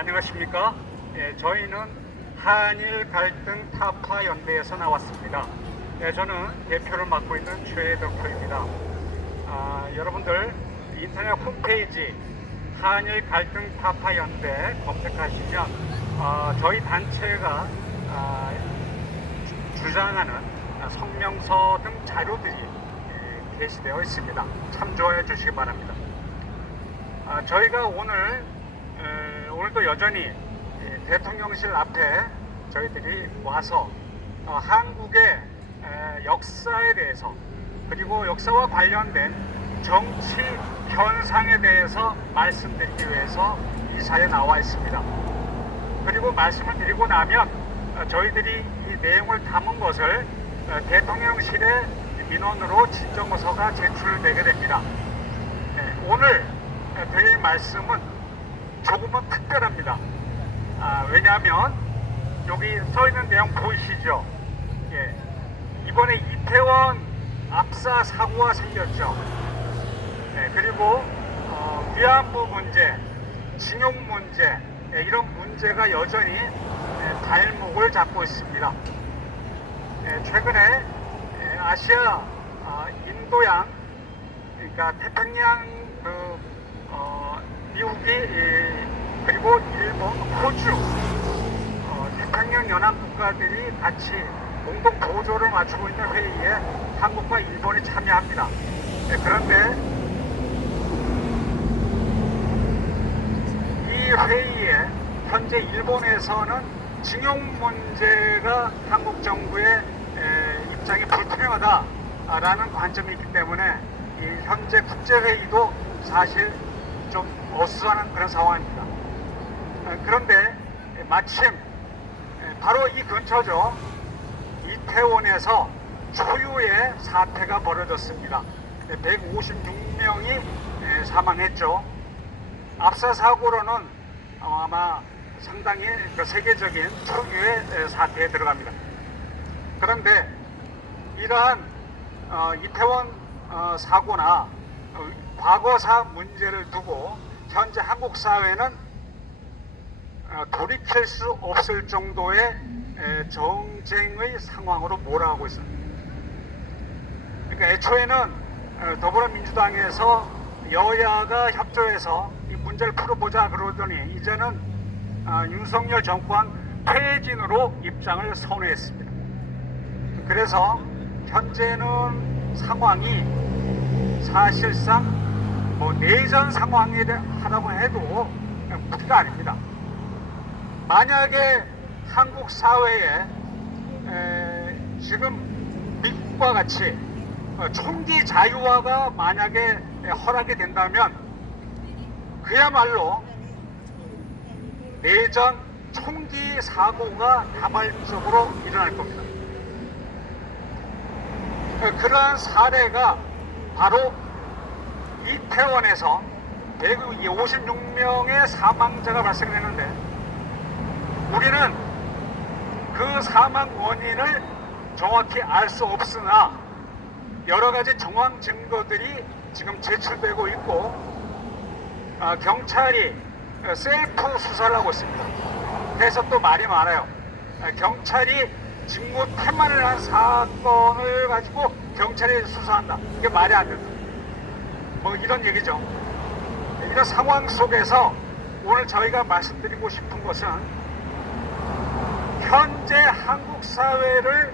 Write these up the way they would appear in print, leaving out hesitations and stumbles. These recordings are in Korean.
안녕하십니까? 저희는 한일 갈등 타파 연대에서 나왔습니다. 저는 대표를 맡고 있는 최덕호입니다. 여러분들 인터넷 홈페이지 한일 갈등 타파 연대 검색하시면 저희 단체가 주장하는 성명서 등 자료들이 게시되어 있습니다. 참조해 주시기 바랍니다. 저희가 오늘도 여전히 대통령실 앞에 저희들이 와서 한국의 역사에 대해서 그리고 역사와 관련된 정치 현상에 대해서 말씀드리기 위해서 이 자리에 나와 있습니다. 그리고 말씀을 드리고 나면 저희들이 이 내용을 담은 것을 대통령실의 민원으로 진정서가 제출되게 됩니다. 오늘 드릴 말씀은 조금은 특별합니다. 왜냐하면 여기 써있는 내용 보이시죠? 이번에 이태원 압사 사고가 생겼죠. 그리고 위안부 문제, 징용 문제, 이런 문제가 여전히 발목을 잡고 있습니다. 최근에 아시아, 인도양, 그러니까 태평양 미국이 그리고 일본, 호주, 태평양 연합 국가들이 같이 공동 보조를 맞추고 있는 회의에 한국과 일본이 참여합니다. 그런데 이 회의에 현재 일본에서는 징용 문제가 한국 정부의 입장이 불투명하다라는 관점이 있기 때문에 이 현재 국제회의도 사실 좀 어수선한 그런 상황입니다. 그런데 마침 바로 이 근처죠. 이태원에서 초유의 사태가 벌어졌습니다. 156명이 사망했죠. 압사 사고로는 아마 상당히 세계적인 초유의 사태에 들어갑니다. 그런데 이러한 이태원 사고나 과거사 문제를 두고 현재 한국 사회는 돌이킬 수 없을 정도의 정쟁의 상황으로 몰아가고 있습니다. 그러니까 애초에는 더불어민주당에서 여야가 협조해서 이 문제를 풀어보자 그러더니 이제는 윤석열 정권 퇴진으로 입장을 선회했습니다. 그래서 현재는 상황이 사실상 내전 상황이라고 해도 무리가 아닙니다. 만약에 한국 사회에 지금 미국과 같이 총기 자유화가 만약에 허락이 된다면 그야말로 내전 총기 사고가 다발적으로 일어날 겁니다. 그러한 사례가 바로 이태원에서 156명의 사망자가 발생했는데 우리는 그 사망 원인을 정확히 알 수 없으나 여러 가지 정황 증거들이 지금 제출되고 있고 경찰이 셀프 수사를 하고 있습니다. 그래서 또 말이 많아요. 경찰이 직무 태만을 한 사건을 가지고 경찰이 수사한다. 이게 말이 안 된다. 이런 얘기죠. 이런 상황 속에서 오늘 저희가 말씀드리고 싶은 것은 현재 한국 사회를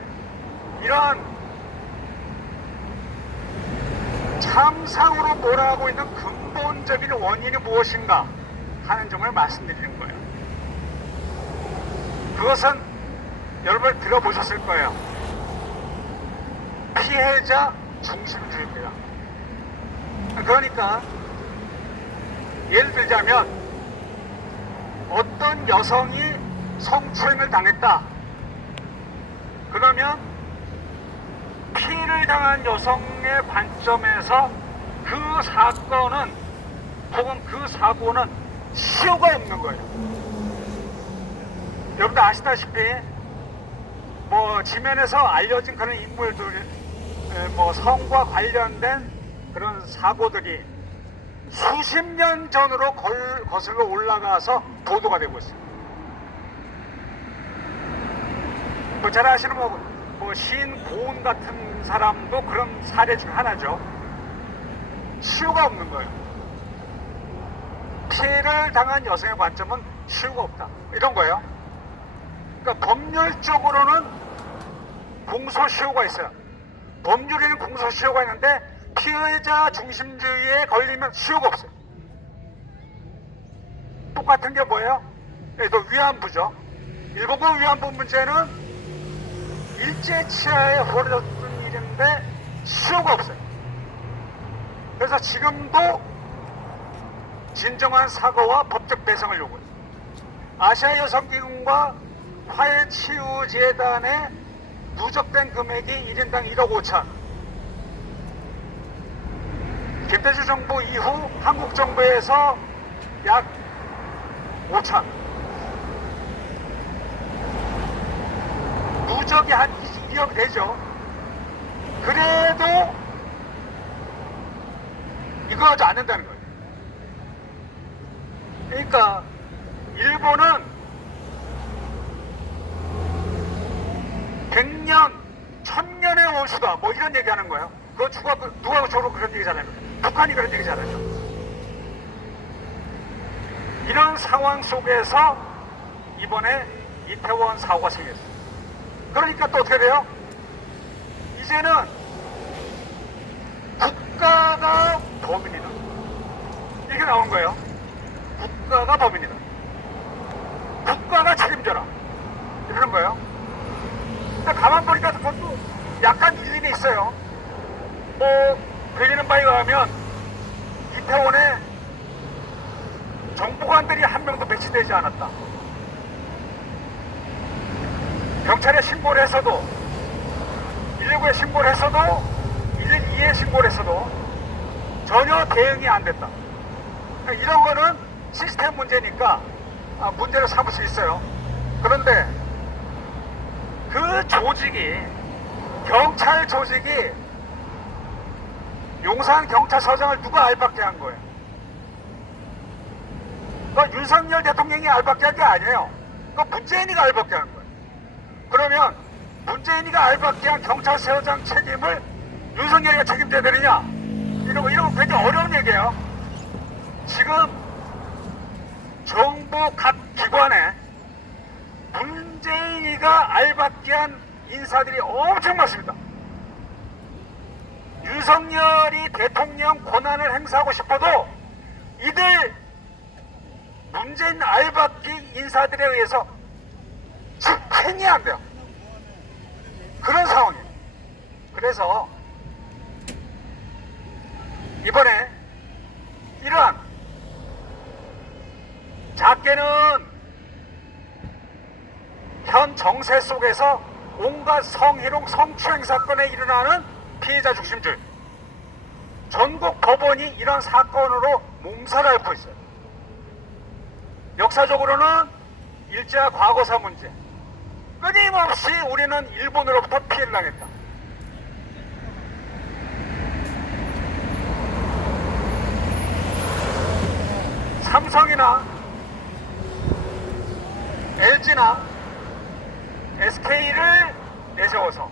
이런 참상으로 몰아가고 있는 근본적인 원인이 무엇인가 하는 점을 말씀드리는 거예요. 그것은 여러분 들어보셨을 거예요. 피해자 중심주의입니다. 그러니까 예를 들자면 어떤 여성이 성추행을 당했다. 그러면 피해를 당한 여성의 관점에서 그 사건은 혹은 그 사고는 실효가 없는 거예요. 여러분들 아시다시피 지면에서 알려진 그런 인물들 성과 관련된 그런 사고들이 수십 년 전으로 거슬러 올라가서 보도가 되고 있어요. 뭐 잘 아시는 뭐 시인 고은 같은 사람도 그런 사례 중 하나죠. 치유가 없는 거예요. 피해를 당한 여성의 관점은 치유가 없다, 이런 거예요. 그러니까 법률적으로는 공소시효가 있어요. 법률에는 공소시효가 있는데 피해자 중심주의에 걸리면 시효가 없어요. 똑같은 게 뭐예요? 또 위안부죠. 일본군 위안부 문제는 일제 치하에 벌어졌던 일인데 시효가 없어요. 그래서 지금도 진정한 사과와 법적 배상을 요구해요. 아시아 여성기금과 화해치유재단에 누적된 금액이 1인당 1억 5천. 김대중 정부 이후 한국 정부에서 약 5천. 누적이 한 2억 되죠. 그래도 이거 하지 않는다는 거예요. 그러니까 일본은 100년, 1000년의 원수다, 뭐 이런 얘기 하는 거예요. 그거 누가 주로 그런 얘기 잘하죠? 북한이 그런 얘기 잘하죠. 이런 상황 속에서 이번에 이태원 사고가 생겼어요. 그러니까 또 어떻게 돼요? 이제는 국가가 범인이다, 이게 나오는 거예요. 국가가 범인이다, 국가가 책임져라, 이러는 거예요. 근데 가만 보니까 그것도 약간 일리는 있어요. 들리는 바에 의하면 이태원에 정보관들이 한 명도 배치되지 않았다. 경찰에 신고를 했어도, 119에 신고를 했어도, 112에 신고를 했어도 전혀 대응이 안 됐다. 이런 거는 시스템 문제니까 문제를 삼을 수 있어요. 그런데 그 조직이, 경찰 조직이 용산 경찰서장을 누가 알박게 한 거예요? 그건 윤석열 대통령이 알박게 한 게 아니에요. 그건 문재인이가 알박게 한 거예요. 그러면 문재인이가 알박게 한 경찰서장 책임을 윤석열이가 책임져야 되느냐? 이런 거 굉장히 어려운 얘기예요. 지금 정부 각 기관에 문재인이가 알박게 한 인사들이 엄청 많습니다. 윤석열이 대통령 권한을 행사하고 싶어도 이들 문재인 알박기 인사들에 의해서 집행이 안 돼요. 그런 상황이에요. 그래서 이번에 이러한 작게는 현 정세 속에서 온갖 성희롱, 성추행 사건에 일어나는 피해자 중심주의, 전국 법원이 이런 사건으로 몸살을 앓고 있어요. 역사적으로는 일제와 과거사 문제, 끊임없이 우리는 일본으로부터 피해를 당했다. 삼성이나 LG나 SK를 내세워서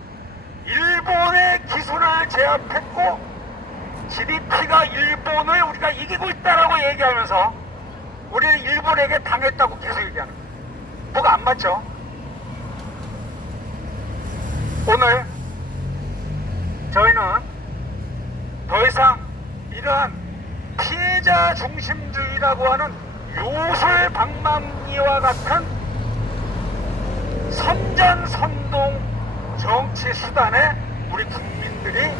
일본의 기술을 제압했고 GDP가 일본을 우리가 이기고 있다라고 얘기하면서 우리는 일본에게 당했다고 계속 얘기하는 거예요. 뭐가 안 맞죠? 오늘 저희는 더 이상 이러한 피해자 중심주의라고 하는 요술방망이와 같은 선전선동 정치 수단에 우리 국민들이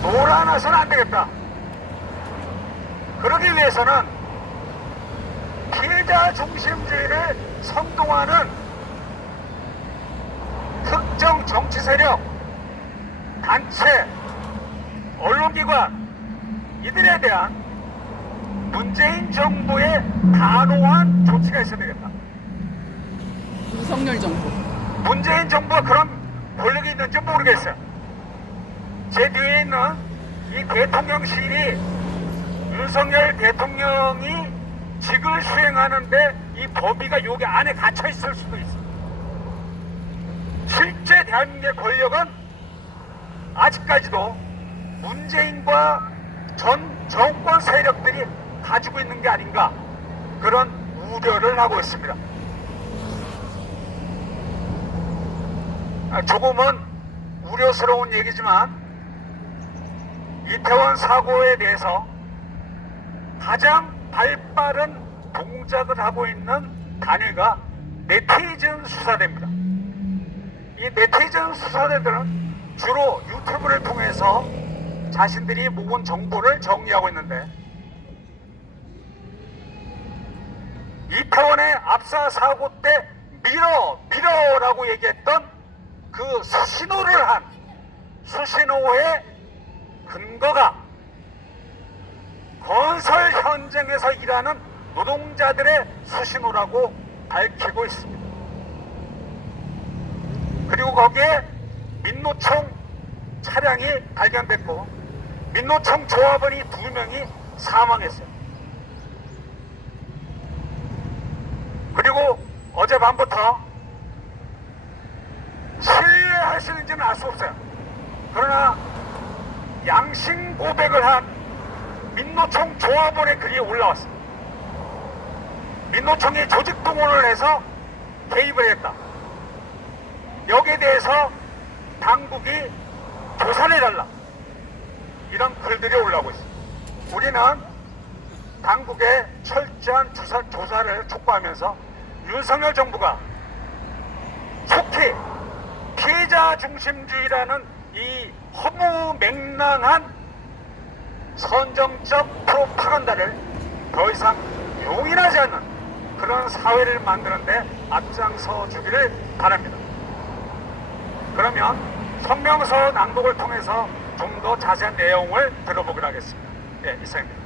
놀아나서는 안 되겠다. 그러기 위해서는 피해자 중심주의를 선동하는 특정 정치 세력, 단체, 언론기관, 이들에 대한 문재인 정부의 단호한 조치가 있어야 되겠다. 윤석열 정부. 문재인 정부가 그런 권력이 있는지 모르겠어요. 제 뒤에 있는 이 대통령실이 윤석열 대통령이 직을 수행하는데 이 범위가 여기 안에 갇혀 있을 수도 있어. 실제 대한민국의 권력은 아직까지도 문재인과 전 정권 세력들이 가지고 있는 게 아닌가, 그런 우려를 하고 있습니다. 조금은 우려스러운 얘기지만 이태원 사고에 대해서 가장 발빠른 동작을 하고 있는 단위가 네티즌 수사대입니다. 이 네티즌 수사대들은 주로 유튜브를 통해서 자신들이 모은 정보를 정리하고 있는데, 이태원의 압사 사고 때 밀어라고 얘기했던 그 수신호를 한 수신호의 근거가 건설 현장에서 일하는 노동자들의 수신호라고 밝히고 있습니다. 그리고 거기에 민노총 차량이 발견됐고 민노총 조합원이 2명이 사망했어요. 그리고 어젯밤부터 신뢰하시는지는 알 수 없어요. 그러나 양심 고백을 한 민노총 조합원의 글이 올라왔습니다. 민노총이 조직 동원을 해서 개입을 했다. 여기에 대해서 당국이 조사해달라, 이런 글들이 올라오고 있습니다. 우리는 당국의 철저한 조사를 촉구하면서 윤석열 정부가 속히 피해자 중심주의라는 이 허무맹랑한 선정적 프로파간다를 더 이상 용인하지 않는 그런 사회를 만드는데 앞장서 주기를 바랍니다. 그러면 성명서 낭독을 통해서 좀 더 자세한 내용을 들어보기로 하겠습니다. 네, 이상입니다.